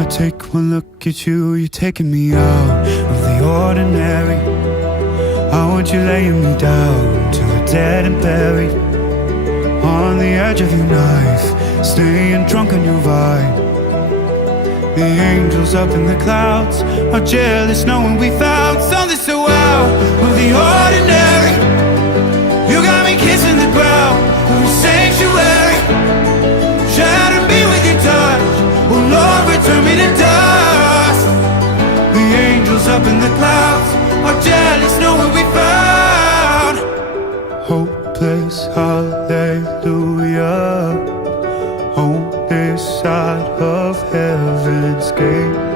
I take one look at you, you're taking me out of the ordinary. I want you laying me down to a dead and buried, on the edge of your knife, staying drunk on your vine. The angels up in the clouds are jealous knowing we found something so out of the ordinary. You got me kissing the ground of a sanctuary, shatter me with your touch, oh Lord, return me to dust. The angels up in the clouds are jealous knowing we found hopeless hallelujah on this side of heaven's gate.